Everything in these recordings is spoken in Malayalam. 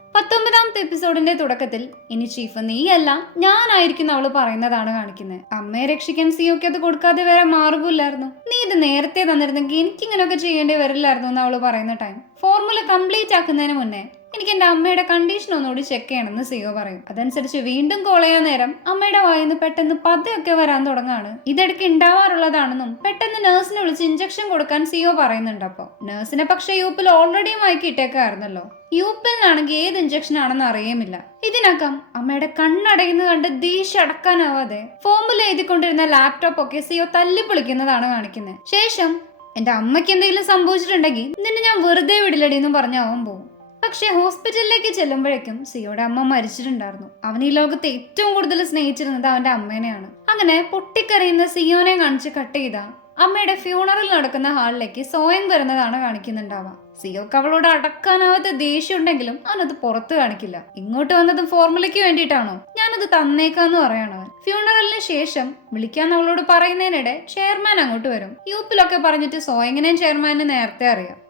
19ാമത്തെ എപ്പിസോഡിന്റെ തുടക്കത്തിൽ ഇനി ചീഫ് നീയല്ല ഞാനായിരിക്കും അവള് പറയുന്നതാണ് കാണിക്കുന്നത്. അമ്മയെ രക്ഷിക്കാൻ സിയോക്ക് അത് കൊടുക്കാതെ വേറെ മാർഗമില്ലായിരുന്നു. നീ ഇത് നേരത്തെ തന്നിരുന്നെങ്കിൽ എനിക്കിങ്ങനെയൊക്കെ ചെയ്യേണ്ടി വരില്ലായിരുന്നു എന്ന് അവള് പറയുന്ന ടൈം ഫോർമുല കംപ്ലീറ്റ് ആക്കുന്നതിന് മുന്നേ എനിക്ക് എന്റെ അമ്മയുടെ കണ്ടീഷൻ ഒന്നുകൂടി ചെക്ക് ചെയ്യണമെന്ന് സിയോ പറയും. അതനുസരിച്ച് വീണ്ടും കോൾ ചെയ്യാൻ നേരം അമ്മയുടെ വായിന്ന് പെട്ടെന്ന് പതയൊക്കെ വരാൻ തുടങ്ങാണ്. ഇടയ്ക്ക് ഉണ്ടാവാറുള്ളതാണെന്നും പെട്ടെന്ന് നഴ്സിനെ വിളിച്ച് ഇഞ്ചക്ഷൻ കൊടുക്കാൻ സിയോ പറയുന്നുണ്ട്. അപ്പൊ നഴ്സിനെ പക്ഷെ യൂപ്പിൽ ഓൾറെഡി മയക്കിയിട്ടേക്കായിരുന്നല്ലോ. യൂപ്പിലിനാണെങ്കിൽ ഏത് ഇഞ്ചക്ഷൻ ആണെന്ന് അറിയുമില്ല. ഇതിനകം അമ്മയുടെ കണ്ണടയുന്ന കണ്ട് ദേഷ്യം അടക്കാനാവാതെ ഫോമുല എഴുതിക്കൊണ്ടിരുന്ന ലാപ്ടോപ്പ് ഒക്കെ സിയോ തല്ലിപ്പൊളിക്കുന്നതാണ് കാണിക്കുന്നത്. ശേഷം എന്റെ അമ്മയ്ക്ക് എന്തെങ്കിലും സംഭവിച്ചിട്ടുണ്ടെങ്കിൽ നിന്നെ ഞാൻ വെറുതെ വിടില്ലടി എന്നും പറഞ്ഞാവാൻ പോകും. പക്ഷെ ഹോസ്പിറ്റലിലേക്ക് ചെല്ലുമ്പോഴേക്കും സിയോയുടെ അമ്മ മരിച്ചിട്ടുണ്ടായിരുന്നു. അവൻ ഈ ലോകത്ത് ഏറ്റവും കൂടുതൽ സ്നേഹിച്ചിരുന്നത് അവന്റെ അമ്മേനെയാണ്. അങ്ങനെ പൊട്ടിക്കറിയുന്ന സിയോനെ കാണിച്ച് കട്ട് ചെയ്ത അമ്മയുടെ ഫ്യൂണറൽ നടക്കുന്ന ഹാളിലേക്ക് സോയം വരുന്നതാണ് കാണിക്കുന്നുണ്ടാവുക. സിയോക്ക് അവളോട് അടക്കാനാവാത്ത ദേഷ്യം ഉണ്ടെങ്കിലും അവനത് പുറത്ത് കാണിക്കില്ല. ഇങ്ങോട്ട് വന്നതും ഫോർമുലയ്ക്ക് വേണ്ടിയിട്ടാണോ, ഞാനത് തന്നേക്കാന്ന് പറയണവൻ. ഫ്യൂണറലിന് ശേഷം വിളിക്കാൻ അവളോട് പറയുന്നതിനിടെ ചെയർമാൻ അങ്ങോട്ട് വരും. യൂപ്പിലൊക്കെ പറഞ്ഞിട്ട് സോയങ്ങിനെയും ചെയർമാനെ നേരത്തെ അറിയാം.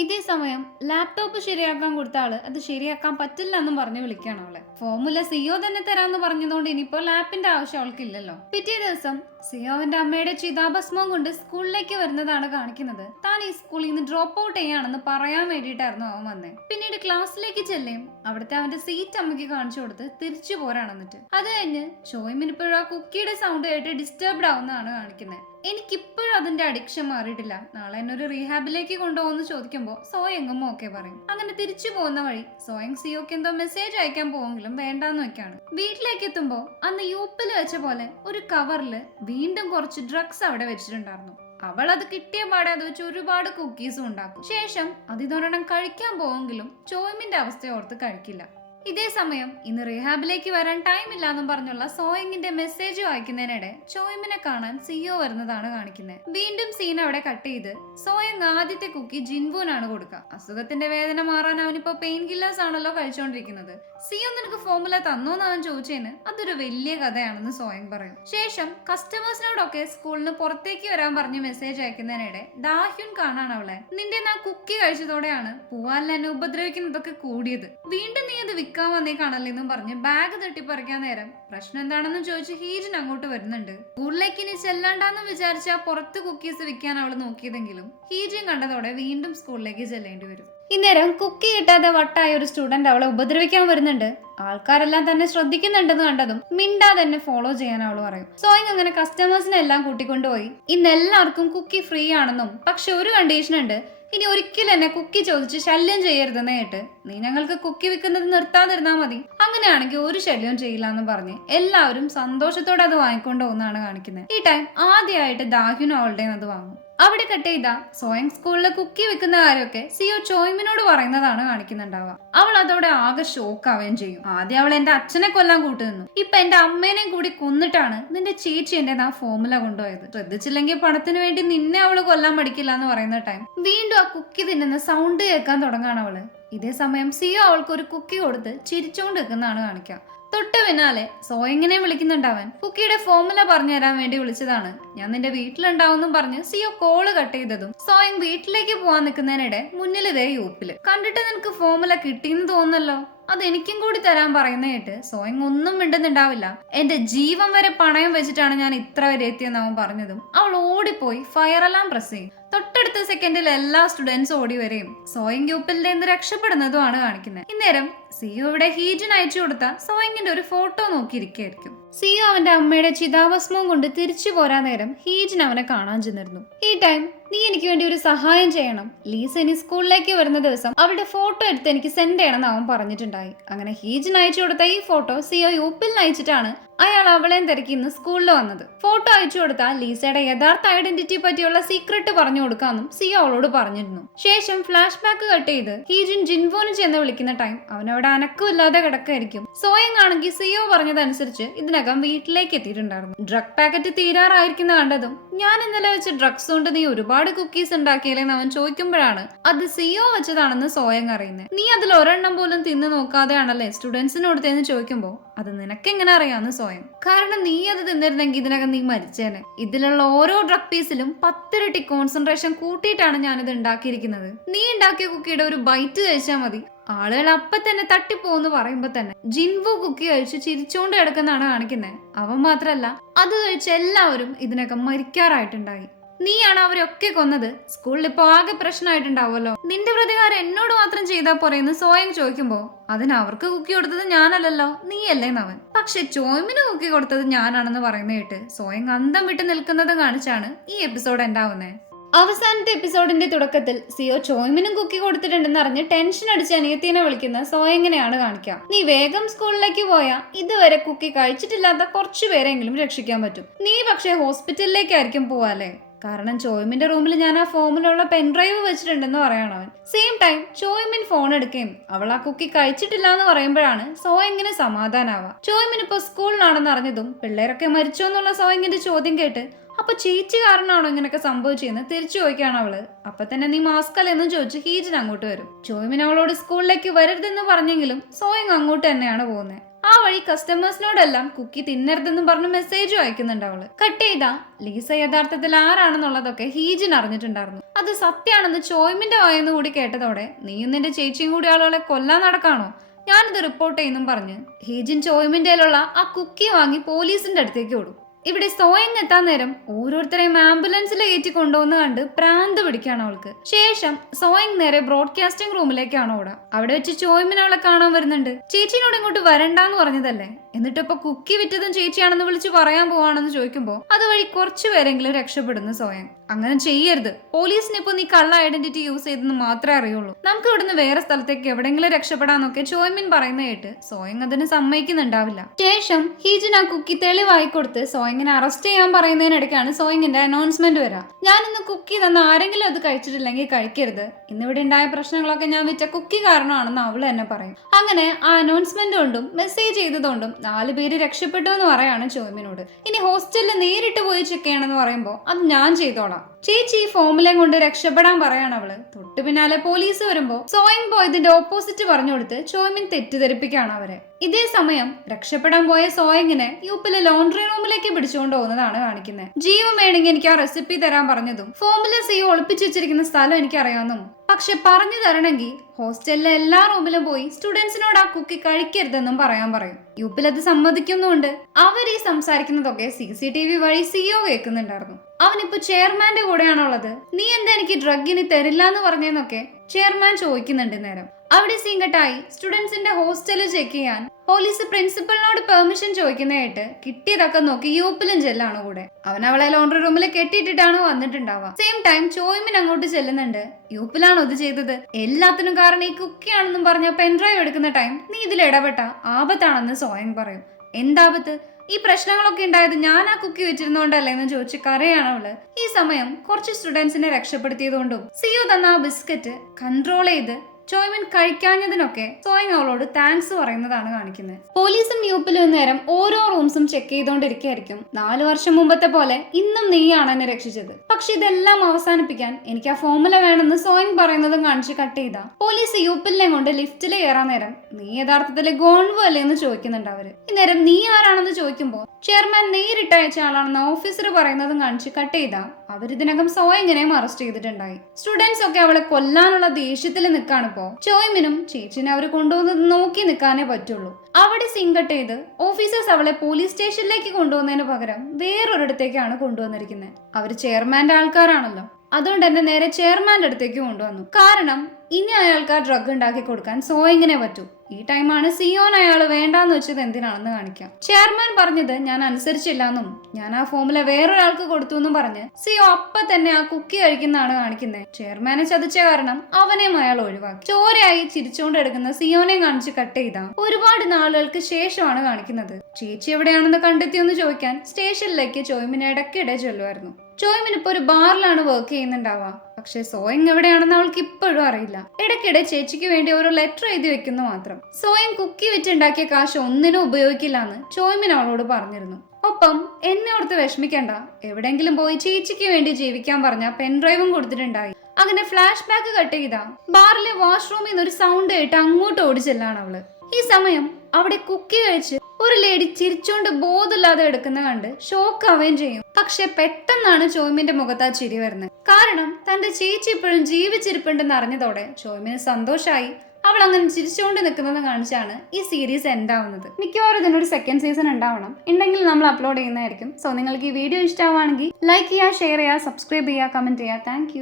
ഇതേ സമയം ലാപ്ടോപ്പ് ശരിയാക്കാൻ കൊടുത്ത ആള് അത് ശരിയാക്കാൻ പറ്റില്ല എന്നും പറഞ്ഞ് വിളിക്കുകയാണ് അവളെ. ഫോമുല സിയോ തന്നെ തരാന്ന് പറഞ്ഞതുകൊണ്ട് ഇനിയിപ്പോ ലാപ്പിന്റെ ആവശ്യം അവൾക്ക് ഇല്ലല്ലോ. പിറ്റേ ദിവസം സിയോ അവന്റെ അമ്മയുടെ ചിതാഭസ്മവും കൊണ്ട് സ്കൂളിലേക്ക് വരുന്നതാണ് കാണിക്കുന്നത്. താൻ ഈ സ്കൂളിൽ നിന്ന് ഡ്രോപ്പ് ഔട്ട് ചെയ്യാണെന്ന് പറയാൻ വേണ്ടിയിട്ടായിരുന്നു അവൻ വന്നേ. പിന്നീട് ക്ലാസ്സിലേക്ക് ചെല്ലേം അവിടുത്തെ അവന്റെ സീറ്റ് അമ്മയ്ക്ക് കാണിച്ചു കൊടുത്ത് തിരിച്ചു പോരാണെന്നിട്ട്. അത് കഴിഞ്ഞ് ചോയ്മിനിപ്പോഴും ആ കുക്കിയുടെ സൗണ്ട് കേട്ട് ഡിസ്റ്റർബ്ഡ് ആവുന്നതാണ് കാണിക്കുന്നത്. എനിക്കിപ്പോഴും അതിന്റെ അഡിക്ഷൻ മാറിയിട്ടില്ല. നാളെ എന്നെ ഒരു റീഹാബിലേക്ക് കൊണ്ടുപോകുന്ന ചോദിക്കുമ്പോൾ സോയ എങ്ങുമ്പോ ഒക്കെ പറയും. അങ്ങനെ തിരിച്ചു പോകുന്ന വഴി സോയങ് സിയോക്ക് എന്തോ മെസ്സേജ് അയക്കാൻ പോവെങ്കിലും വേണ്ടാന്ന് വെക്കാണ്. വീട്ടിലേക്ക് എത്തുമ്പോ അന്ന് യൂപ്പിൽ വെച്ച പോലെ ഒരു കവറില് വീണ്ടും കുറച്ച് ഡ്രഗ്സ് അവിടെ വെച്ചിട്ടുണ്ടായിരുന്നു. അവൾ അത് കിട്ടിയ പാടെ അത് വെച്ച് ഒരുപാട് കുക്കീസും ഉണ്ടാക്കും. ശേഷം അതിതൊരെണ്ണം കഴിക്കാൻ പോവെങ്കിലും ചോയ്മിന്റെ അവസ്ഥ ഓർത്ത് കഴിക്കില്ല. ഇതേ സമയം ഇന്ന് റീഹാബിലേക്ക് വരാൻ ടൈം ഇല്ലാന്നും പറഞ്ഞുള്ള സോയിങ്ങിന്റെ മെസ്സേജ് വായിക്കുന്നതിനിടെ ചോയ്മിനെ കാണാൻ സിയോ വരുന്നതാണ് കാണിക്കുന്നത്. വീണ്ടും സീൻ അവിടെ കട്ട് ചെയ്ത് സോയങ് ആദ്യത്തെ കുക്കി ജിൻവൂനാണ് കൊടുക്കുക. അസുഖത്തിന്റെ വേദന മാറാൻ അവനിപ്പോ പെയിൻ കില്ലേഴ്സ് ആണല്ലോ കഴിച്ചുകൊണ്ടിരിക്കുന്നത്. സിയോ നിനക്ക് ഫോമുല തന്നോന്ന് അവൻ ചോദിച്ചതിന് അതൊരു വലിയ കഥയാണെന്ന് സോയങ് പറയും. ശേഷം കസ്റ്റമേഴ്സിനോടൊക്കെ സ്കൂളിന് പുറത്തേക്ക് വരാൻ പറഞ്ഞ് മെസ്സേജ് അയക്കുന്നതിനിടെ ദാഹ്യുൻ കാണാൻ അവളെ. നിന്റെ ആ കുക്കി കഴിച്ചതോടെയാണ് പൂവാലിനെ എന്നെ ഉപദ്രവിക്കുന്നതൊക്കെ കൂടിയത്. വീണ്ടും നീ അത് വിൽക്കാൻ വന്നേക്കാണല്ലെന്നും പറഞ്ഞ് ബാഗ് തട്ടിപ്പറിക്കാൻ നേരം പ്രശ്നം എന്താണെന്ന് ചോദിച്ച് ഹീജിൻ അങ്ങോട്ട് വരുന്നുണ്ട്. സ്കൂളിലേക്ക് ഇനി ചെല്ലാണ്ടാന്ന് വിചാരിച്ച പുറത്ത് കുക്കീസ് വിൽക്കാൻ അവൾ നോക്കിയതെങ്കിലും ഹീജിൻ കണ്ടതോടെ വീണ്ടും സ്കൂളിലേക്ക് ചെല്ലേണ്ടി വരും. ഇന്നേരം കുക്കി കിട്ടാതെ വട്ടായ ഒരു സ്റ്റുഡന്റ് അവളെ ഉപദ്രവിക്കാൻ വരുന്നുണ്ട്. ആൾക്കാരെല്ലാം തന്നെ ശ്രദ്ധിക്കുന്നുണ്ടെന്ന് കണ്ടതും മിണ്ടാതെ തന്നെ ഫോളോ ചെയ്യാൻ അവൾ പറയും. സോയിങ് അങ്ങനെ കസ്റ്റമേഴ്സിനെ എല്ലാം കൂട്ടിക്കൊണ്ടുപോയി ഇന്ന് എല്ലാവർക്കും കുക്കി ഫ്രീ ആണെന്നും പക്ഷെ ഒരു കണ്ടീഷൻ ഉണ്ട്, ഇനി ഒരിക്കലും എന്നെ കുക്കി ചോദിച്ച് ശല്യം ചെയ്യരുതെന്ന് കേട്ട് നീ ഞങ്ങൾക്ക് കുക്കി വിൽക്കുന്നത് നിർത്താതിരുന്നാ മതി, അങ്ങനെയാണെങ്കിൽ ഒരു ശല്യവും ചെയ്യില്ല എന്ന് പറഞ്ഞ് എല്ലാവരും സന്തോഷത്തോടെ അത് വാങ്ങിക്കൊണ്ട് പോകുന്നതാണ് കാണിക്കുന്നത്. ഈ ടൈം ആദ്യമായിട്ട് ദാഹ്യുനും അവളുടെ അത് വാങ്ങും. അവിടെ കട്ട് ചെയ്ത സോയങ് സ്കൂളിലെ കുക്കി വെക്കുന്ന കാര്യമൊക്കെ സിയോ ചോയ്മിനോട് പറയുന്നതാണ് കാണിക്കുന്നുണ്ടാവുക. അവൾ അതോടെ ആകെ ഷോക്ക് ആവുകയും ചെയ്യും. ആദ്യം അവൾ എന്റെ അച്ഛനെ കൊല്ലാൻ കൂട്ടുനിന്നു, ഇപ്പൊ എന്റെ അമ്മേനെയും കൂടി കൊന്നിട്ടാണ് നിന്റെ ചേച്ചി എന്റെ ആ ഫോമുല കൊണ്ടുപോയത്. ശ്രദ്ധിച്ചില്ലെങ്കിൽ പണത്തിന് വേണ്ടി നിന്നെ അവള് കൊല്ലാൻ പഠിക്കില്ല എന്ന് പറയുന്ന ടൈം വീണ്ടും ആ കുക്കി തിന്നുന്ന സൗണ്ട് കേൾക്കാൻ തുടങ്ങാണ് അവള്. ഇതേ സമയം സിയോ അവൾക്ക് ഒരു കുക്കി കൊടുത്ത് ചിരിച്ചോണ്ട് നിൽക്കുന്നതാണ് കാണിക്കുക. തൊട്ട് പിന്നാലെ സോയിങ്ങിനെ വിളിക്കുന്നുണ്ടാവൻ. കുക്കിയുടെ ഫോമുല പറഞ്ഞു തരാൻ വേണ്ടി വിളിച്ചതാണ്, ഞാൻ നിന്റെ വീട്ടിലുണ്ടാവുന്നും പറഞ്ഞ് സിയോ കോള് കട്ട് ചെയ്തതും സോയിങ് വീട്ടിലേക്ക് പോവാൻ നിൽക്കുന്നതിനിടെ മുന്നിലിതേ യൂപ്പില് കണ്ടിട്ട് നിനക്ക് ഫോമുല കിട്ടിയെന്ന് തോന്നുന്നല്ലോ, അത് എനിക്കും കൂടി തരാൻ പറയുന്ന കേട്ട് സോയിങ് ഒന്നും മിണ്ടുന്നുണ്ടാവില്ല. എന്റെ ജീവൻ വരെ പണയം വെച്ചിട്ടാണ് ഞാൻ ഇത്ര വരെ എത്തിയെന്ന് അവൻ പറഞ്ഞതും അവൾ ഓടിപ്പോയി ഫയർ അലാം പ്രസ് ചെയ്യും. തൊട്ടടുത്ത സെക്കൻഡിൽ എല്ലാ സ്റ്റുഡൻസും ഓടി വരെയും സോയിങ് യൂപ്പിലിന്റെ നിന്ന് രക്ഷപ്പെടുന്നതുമാണ് കാണിക്കുന്നത്. ഇന്നേരം സിയോ ഇവിടെ ഹീജിന് അയച്ചു കൊടുത്ത സോയിങ്ങിന്റെ ഒരു ഫോട്ടോ നോക്കിയിരിക്കുകയായിരിക്കും. സിയോ അവന്റെ അമ്മയുടെ ചിതാഭസ്മവും കൊണ്ട് തിരിച്ചു പോരാൻ നേരം ഹീജിൻ അവനെ കാണാൻ ചെന്നിരുന്നു. ഈ ടൈം നീ എനിക്ക് വേണ്ടി ഒരു സഹായം ചെയ്യണം, ലീസ ഇനി സ്കൂളിലേക്ക് വരുന്ന ദിവസം അവളുടെ ഫോട്ടോ എടുത്ത് എനിക്ക് സെൻഡ് ചെയ്യണമെന്ന് അവൻ പറഞ്ഞിട്ടുണ്ടായി. അങ്ങനെ ഹീജിൻ അയച്ചു കൊടുത്ത ഈ ഫോട്ടോ സിയോ യൂപ്പിലിന് അയച്ചിട്ടാണ് അയാൾ അവളെയും തിരക്കി ഇന്ന് സ്കൂളിൽ വന്നത്. ഫോട്ടോ അയച്ചു കൊടുത്താൽ ലീസയുടെ യഥാർത്ഥ ഐഡന്റിറ്റി പറ്റിയുള്ള സീക്രട്ട് പറഞ്ഞു കൊടുക്കാമെന്നും സിയോ അവളോട് പറഞ്ഞിരുന്നു. ശേഷം ഫ്ലാഷ് ബാക്ക് കട്ട് ചെയ്ത് ഹീജിൻ ജിൻവോന് ചെന്ന് വിളിക്കുന്ന ടൈം അവനവിടെ അനക്കമില്ലാതെ കിടക്കായിരിക്കും. സോയങ് ആണെങ്കിൽ സിയോ പറഞ്ഞതനുസരിച്ച് ഇതിനകം വീട്ടിലേക്ക് എത്തിയിട്ടുണ്ടായിരുന്നു. ഡ്രഗ് പാക്കറ്റ് തീരാറായിരിക്കുന്ന കണ്ടതും ഞാൻ ഇന്നലെ വെച്ച് ഡ്രഗ്സ് കൊണ്ട് നീ ഒരുപാട് കുക്കീസ് ഉണ്ടാക്കിയല്ലേന്ന് അവൻ ചോദിക്കുമ്പോഴാണ് അത് സിയോ വെച്ചതാണെന്ന് സോയങ് അറിയുന്നത്. നീ അതിൽ ഒരെണ്ണം പോലും തിന്നു നോക്കാതെയാണല്ലേ സ്റ്റുഡൻസിന് കൊടുത്തതെന്ന് ചോദിക്കുമ്പോൾ അത് നിനക്കെങ്ങനെ അറിയാന്ന് സോയം. കാരണം നീ അത് തിന്നിരുന്നെങ്കിൽ ഇതിനകം നീ മരിച്ചേനെ. ഇതിലുള്ള ഓരോ ഡ്രഗ് പീസിലും 10 ഇരട്ടി കോൺസെൻട്രേഷൻ കൂട്ടിയിട്ടാണ് ഞാനിത് ഉണ്ടാക്കിയിരിക്കുന്നത്. നീ ഉണ്ടാക്കിയ കുക്കിയുടെ ഒരു ബൈറ്റ് കഴിച്ചാൽ മതി, ആളുകൾ അപ്പൊ തന്നെ തട്ടിപ്പോന്ന് പറയുമ്പോ തന്നെ ജിൻവു കുക്കി കഴിച്ച് ചിരിച്ചോണ്ട് കിടക്കുന്നതാണ് കാണിക്കുന്നത്. അവൻ മാത്രല്ല, അത് കഴിച്ച് എല്ലാവരും ഇതിനകം മരിക്കാറായിട്ടുണ്ടായി. നീയാണ് അവരൊക്കെ കൊന്നത്. സ്കൂളിൽ ഇപ്പൊ ആകെ പ്രശ്നമായിട്ടുണ്ടാവുമല്ലോ. നിന്റെ പ്രതികാരം എന്നോട് മാത്രം ചെയ്താൽ പോരെന്ന് സോയം ചോദിക്കുമ്പോ അതിന് അവർക്ക് കുക്കി കൊടുത്തത് ഞാനല്ലല്ലോ, നീയല്ലേന്ന് അവൻ. പക്ഷെ ചോയ്മിന് കുക്കി കൊടുത്തത് ഞാനാണെന്ന് പറയുന്ന കേട്ട് സോയം അന്തം വിട്ട് നിൽക്കുന്നത് കാണിച്ചാണ് ഈ എപ്പിസോഡ് ഉണ്ടാവുന്നത്. അവസാനത്തെ എപ്പിസോഡിന്റെ തുടക്കത്തിൽ സിയോ ചോയ്മിനും കുക്കി കൊടുത്തിട്ടുണ്ടെന്ന് അറിഞ്ഞ് ടെൻഷൻ അടിച്ച് അനിയത്തിനെ വിളിക്കുന്ന സോയങ്ങനെയാണ് കാണിക്കുക. നീ വേഗം സ്കൂളിലേക്ക് പോയാ ഇതുവരെ കുക്കി കഴിച്ചിട്ടില്ലാത്ത കുറച്ചു പേരെങ്കിലും രക്ഷിക്കാൻ പറ്റും. നീ പക്ഷേ ഹോസ്പിറ്റലിലേക്കായിരിക്കും പോവാല്ലേ, കാരണം ചോയ്മിന്റെ റൂമിൽ ഞാൻ ആ ഫോമിലുള്ള പെൻഡ്രൈവ് വെച്ചിട്ടുണ്ടെന്ന് പറയണം അവൻ. സെയിം ടൈം ചോയ്മിൻ ഫോൺ എടുക്കുകയും അവൾ ആ കുക്കി കഴിച്ചിട്ടില്ല എന്ന് പറയുമ്പോഴാണ് സോയങ്ങിന് സമാധാനാവുക. ചോയ്മിൻ ഇപ്പൊ സ്കൂളിലാണെന്ന് അറിഞ്ഞതും പിള്ളേരൊക്കെ മരിച്ചോ എന്നുള്ള സോയങ്ങിന്റെ ചോദ്യം കേട്ട് അപ്പൊ ചേച്ചി കാരണമാണോ ഇങ്ങനെയൊക്കെ സംഭവിച്ചെന്ന് തിരിച്ചു ചോദിക്കാണ് അവള്. അപ്പൊ തന്നെ നീ മാസ്ക് അല്ലെന്ന് ചോദിച്ച് ഹീജൻ അങ്ങോട്ട് വരും. ചോയ്മിൻ അവളോട് സ്കൂളിലേക്ക് വരരുതെന്ന് പറഞ്ഞെങ്കിലും സോയങ് അങ്ങോട്ട് തന്നെയാണ് പോകുന്നത്. ആ വഴി കസ്റ്റമേഴ്സിനോടെല്ലാം കുക്കി തിന്നരുതെന്നും പറഞ്ഞ് മെസ്സേജും അയക്കുന്നുണ്ട് അവള്. കട്ട് ചെയ്താ ലീസ യഥാർത്ഥത്തിൽ ആരാണെന്നുള്ളതൊക്കെ ഹീജൻ അറിഞ്ഞിട്ടുണ്ടായിരുന്നു. അത് സത്യാണെന്ന് ചോയ്മിന്റെ വായെന്ന് കൂടി കേട്ടതോടെ നീയും നിന്റെ ചേച്ചിയും കൂടി ആളുകളെ കൊല്ലാൻ നടക്കാണോ, ഞാനിത് റിപ്പോർട്ട് ചെയ്യുന്നും പറഞ്ഞ് ഹീജൻ ചോയ്മിന്റെ ആ കുക്കി വാങ്ങി പോലീസിന്റെ അടുത്തേക്ക് ഓടും. ഇവിടെ സോയങ് എത്താൻ നേരം ഓരോരുത്തരെയും ആംബുലൻസിൽ കയറ്റി കൊണ്ടുവന്ന് കണ്ട് പ്രാന്ത് പിടിക്കാണ് അവൾക്ക്. ശേഷം സോയങ് നേരെ ബ്രോഡ്കാസ്റ്റിംഗ് റൂമിലേക്കാണ് ഓടുക. അവിടെ വെച്ച് ചോയ്മിൻ അവളെ കാണാൻ വരുന്നുണ്ട്. ചേച്ചിനോട് ഇങ്ങോട്ട് വരണ്ടാന്ന് പറഞ്ഞതല്ലേ, എന്നിട്ടിപ്പോ കുക്കി വിറ്റതും ചേച്ചിയാണെന്ന് വിളിച്ച് പറയാൻ പോവാണെന്ന് ചോദിക്കുമ്പോ അതുവഴി കുറച്ചുപേരെങ്കിലും രക്ഷപ്പെടുന്നു സോയങ്. അങ്ങനെ ചെയ്യരുത്, പോലീസിന് ഇപ്പൊ നീ കള്ള ഐഡന്റിറ്റി യൂസ് ചെയ്തെന്ന് മാത്രമേ അറിയുള്ളൂ, നമുക്ക് ഇവിടുന്ന് വേറെ സ്ഥലത്തേക്ക് എവിടെങ്കിലും രക്ഷപ്പെടാന്നൊക്കെ ചോയ്മിൻ പറയുന്ന കേട്ട് സോയങ് അതിന് സമ്മതിക്കുന്നുണ്ടാവില്ല. ശേഷം ഹീജൻ ആ കുക്കി തെളിവായി കൊടുത്ത് സോയങ്ങിനെ അറസ്റ്റ് ചെയ്യാൻ പറയുന്നതിനിടയ്ക്കാണ് സോയങ്ങിന്റെ അനൗൺസ്മെന്റ് വരാം. ഞാൻ ഇന്ന് കുക്കി തന്ന ആരെങ്കിലും അത് കഴിച്ചിട്ടില്ലെങ്കിൽ കഴിക്കരുത്, ഇന്നിവിടെ ഉണ്ടായ പ്രശ്നങ്ങളൊക്കെ ഞാൻ വിറ്റ കുക്കി കാരണമാണെന്ന് അവള് തന്നെ പറയും. അങ്ങനെ ആ അനൗൺസ്മെന്റ് കൊണ്ടും മെസ്സേജ് ചെയ്തതുകൊണ്ടും 4 പേര് രക്ഷപ്പെട്ടു എന്ന് പറയാണ് ചോയ്മിനോട്. ഇനി ഹോസ്റ്റലിൽ നേരിട്ട് പോയി ചെക്ക് ചെയ്യണമെന്ന് പറയുമ്പോ അത് ഞാൻ ചെയ്തോളാം, ചേച്ചി ഈ ഫോമിലെ കൊണ്ട് രക്ഷപ്പെടാൻ പറയാണ് അവള്. തൊട്ടു പിന്നാലെ പോലീസ് വരുമ്പോ സോയിങ് പോയതിന്റെ ഓപ്പോസിറ്റ് പറഞ്ഞു കൊടുത്ത് ചോയ്മിൻ തെറ്റിദ്ധരിപ്പിക്കാണ് അവരെ. ഇതേ സമയം രക്ഷപ്പെടാൻ പോയ സോയിങ്ങിനെ യൂപ്പിലെ ലോണ്ടറി റൂമിലേക്ക് പിടിച്ചുകൊണ്ട് പോകുന്നതാണ് കാണിക്കുന്നത്. ജീവൻ വേണമെങ്കിൽ എനിക്ക് ആ റെസിപ്പി തരാൻ പറഞ്ഞതും ഫോമിലെ സി ഒളിപ്പിച്ചു വെച്ചിരിക്കുന്ന സ്ഥലം എനിക്കറിയാമെന്നും പക്ഷെ പറഞ്ഞു തരണമെങ്കിൽ ഹോസ്റ്റലിലെ എല്ലാ റൂമിലും പോയി സ്റ്റുഡൻസിനോട് ആ കുക്കി കഴിക്കരുതെന്നും പറയാൻ പറയും. യൂപ്പിൽ അത് സമ്മതിക്കുന്നുണ്ട്. അവർ ഈ സംസാരിക്കുന്നതൊക്കെ CCTV വഴി സിഒ കേൾക്കുന്നുണ്ടായിരുന്നു. അവനിപ്പോ ചെയർമാന്റെ കൂടെയാണുള്ളത്. നീ എന്താ എനിക്ക് ഡ്രഗിന് തരില്ല എന്ന് പറഞ്ഞെന്നൊക്കെ ചെയർമാൻ ചോദിക്കുന്നുണ്ട്. നേരം അവിടെ സീൻ കട്ടായി സ്റ്റുഡൻസിന്റെ ഹോസ്റ്റലിൽ ചെക്ക് ചെയ്യാൻ പോലീസ് പ്രിൻസിപ്പലിനോട് പെർമിഷൻ ചോദിക്കുന്നതായിട്ട് കിട്ടിയതൊക്കെ നോക്കി യൂപ്പിലും ചെല്ലാണ് കൂടെ. അവൻ അവളെ ലോണ്ടറി റൂമിൽ കെട്ടിയിട്ടിട്ടാണ് വന്നിട്ടുണ്ടാവുക. സെയിം ടൈം ചോയ്മിൻ അങ്ങോട്ട് ചെല്ലുന്നുണ്ട്. യൂപ്പിലാണോ ഇത് ചെയ്തത്, എല്ലാത്തിനും കാരണം ഈ കുക്കിയാണെന്നും പറഞ്ഞ പെൻഡ്രൈവ് എടുക്കുന്ന ടൈം നീ ഇതിൽ ഇടപെട്ട ആപത്താണെന്ന് സോയങ് പറയും. എന്താപത്ത്, ഈ പ്രശ്നങ്ങളൊക്കെ ഉണ്ടായത് ഞാൻ ആ കുക്കി വെച്ചിരുന്നോണ്ടല്ലേ എന്ന് ചോദിച്ച് കരയാണ് അവള്. ഈ സമയം കുറച്ച് സ്റ്റുഡൻസിനെ രക്ഷപ്പെടുത്തിയതുകൊണ്ടും സിയു തന്ന ആ ബിസ്ക്കറ്റ് കൺട്രോൾ ചെയ്ത് ചോയ്മിൻ കഴിക്കാഞ്ഞതിനൊക്കെ സോയിങ് അവളോട് താങ്ക്സ് പറയുന്നതാണ് കാണിക്കുന്നത്. പോലീസും യൂപ്പിലും നേരം ഓരോ റൂംസും ചെക്ക് ചെയ്തോണ്ടിരിക്കുകയായിരിക്കും. 4 വർഷം മുമ്പത്തെ പോലെ ഇന്നും നീയാണ് എന്നെ രക്ഷിച്ചത്, പക്ഷെ ഇതെല്ലാം അവസാനിപ്പിക്കാൻ എനിക്ക് ആ ഫോമുല വേണമെന്ന് സോയിങ് പറയുന്നതും കാണിച്ച് കട്ട് ചെയ്ത പോലീസ് യൂപ്പിലിനെ കൊണ്ട് ലിഫ്റ്റിൽ കയറാൻ നേരം നീ യഥാർത്ഥത്തില് ഗോൺവു അല്ലേ എന്ന് ചോദിക്കുന്നുണ്ട് അവര്. ഈ നേരം നീ ആരാണെന്ന് ചോദിക്കുമ്പോ ചെയർമാൻ നേരിട്ട് അയച്ച ആളാണെന്ന് ഓഫീസർ പറയുന്നതും കാണിച്ച് കട്ട് ചെയ്ത അവരിതിനകം സോയിങ്ങിനെയും അറസ്റ്റ് ചെയ്തിട്ടുണ്ടായി. സ്റ്റുഡൻസ് ഒക്കെ അവളെ കൊല്ലാനുള്ള ദേഷ്യത്തിൽ നിൽക്കാണിപ്പോ. ചോയ്മിനും ചേച്ചിനെ അവര് കൊണ്ടുപോകുന്നത് നോക്കി നിൽക്കാനേ പറ്റുള്ളൂ. അവിടെ സിങ്കട്ട് ചെയ്ത് ഓഫീസേഴ്സ് അവളെ പോലീസ് സ്റ്റേഷനിലേക്ക് കൊണ്ടുപോകുന്നതിന് പകരം വേറൊരിടത്തേക്കാണ് കൊണ്ടുവന്നിരിക്കുന്നത്. അവര് ചെയർമാന്റെ ആൾക്കാരാണല്ലോ, അതുകൊണ്ട് തന്നെ നേരെ ചെയർമാന്റെ അടുത്തേക്ക് കൊണ്ടുവന്നു. കാരണം ഇനി അയാൾക്ക് ആ ഡ്രഗ് ഉണ്ടാക്കി കൊടുക്കാൻ സോയിങ്ങിനെ പറ്റൂ. ഈ ടൈമാണ് സിയോൻ അയാൾ വേണ്ടാന്ന് വെച്ചത് എന്തിനാണെന്ന് കാണിക്കാം. ചെയർമാൻ പറഞ്ഞത് ഞാൻ അനുസരിച്ചില്ലെന്നും ഞാൻ ആ ഫോമുല വേറൊരാൾക്ക് കൊടുത്തു എന്നും പറഞ്ഞ് സിയോ അപ്പൊ തന്നെ ആ കുക്കി കഴിക്കുന്നതാണ് കാണിക്കുന്നത്. ചെയർമാനെ ചതിച്ച കാരണം അവനെയും അയാൾ ഒഴിവാക്കി. ചോരയായി ചിരിച്ചുകൊണ്ട് എടുക്കുന്ന സിയോനെ കാണിച്ച് കട്ട് ചെയ്ത ഒരുപാട് നാളുകൾക്ക് ശേഷമാണ് കാണിക്കുന്നത്. ചേച്ചി എവിടെയാണെന്ന് കണ്ടെത്തിയെന്ന് ചോദിക്കാൻ സ്റ്റേഷനിലേക്ക് ചോയ്മിന് ഇടയ്ക്കിടെ ചൊല്ലുമായിരുന്നു. ചോയ്മിൻ ഇപ്പൊ ഒരു ബാറിലാണ് വർക്ക് ചെയ്യുന്നുണ്ടാവുക, പക്ഷെ സോയിങ് എവിടെയാണെന്ന് അവൾക്ക് ഇപ്പോഴും അറിയില്ല. ഇടയ്ക്കിടെ ചേച്ചിക്ക് വേണ്ടി ഓരോ ലെറ്റർ എഴുതി വെക്കുന്നു മാത്രം. സോയിങ് കുക്കി വെച്ചുണ്ടാക്കിയ കാശ് ഒന്നിനും ഉപയോഗിക്കില്ല എന്ന് ചോയ്മിൻ അവളോട് പറഞ്ഞിരുന്നു. ഒപ്പം എന്നെ ഓർത്ത് വിഷമിക്കണ്ട, എവിടെങ്കിലും പോയി ചേച്ചിക്ക് വേണ്ടി ജീവിക്കാൻ പറഞ്ഞ പെൻഡ്രൈവും കൊടുത്തിട്ടുണ്ടായി. അങ്ങനെ ഫ്ലാഷ് ബാക്ക് കട്ട് ചെയ്ത ബാറിലെ വാഷ്റൂമിൽ നിന്ന് ഒരു സൗണ്ട് കേട്ട് അങ്ങോട്ട് ഓടിച്ചെല്ലാണ് അവള്. ഈ സമയം അവിടെ കുക്കി കഴിച്ച് ഒരു ലേഡി ചിരിച്ചോണ്ട് ബോധമില്ലാതെ എടുക്കുന്ന കണ്ട് ഷോക്ക് ആവുകയും ചെയ്യും. പക്ഷെ പെട്ടെന്നാണ് ചോയ്മിന്റെ മുഖത്ത് ആ ചിരി വരുന്നത്. കാരണം തന്റെ ചേച്ചി ഇപ്പോഴും ജീവിച്ചിരിപ്പുണ്ടെന്ന് അറിഞ്ഞതോടെ ചോയ്മിന് സന്തോഷമായി. അവൾ അങ്ങനെ ചിരിച്ചുകൊണ്ട് നിൽക്കുന്നത് കാണിച്ചാണ് ഈ സീരീസ് എൻഡ് ആവുന്നത്. മിക്കവാറും ഇതിനൊരു സെക്കൻഡ് സീസൺ ഉണ്ടാവണം. ഉണ്ടെങ്കിൽ നമ്മൾ അപ്ലോഡ് ചെയ്യുന്നതായിരിക്കും. സോ നിങ്ങൾക്ക് ഈ വീഡിയോ ഇഷ്ടമാണെങ്കിൽ ലൈക്ക് ചെയ്യുക, ഷെയർ ചെയ്യുക, സബ്സ്ക്രൈബ് ചെയ്യുക, കമന്റ് ചെയ്യുക. താങ്ക്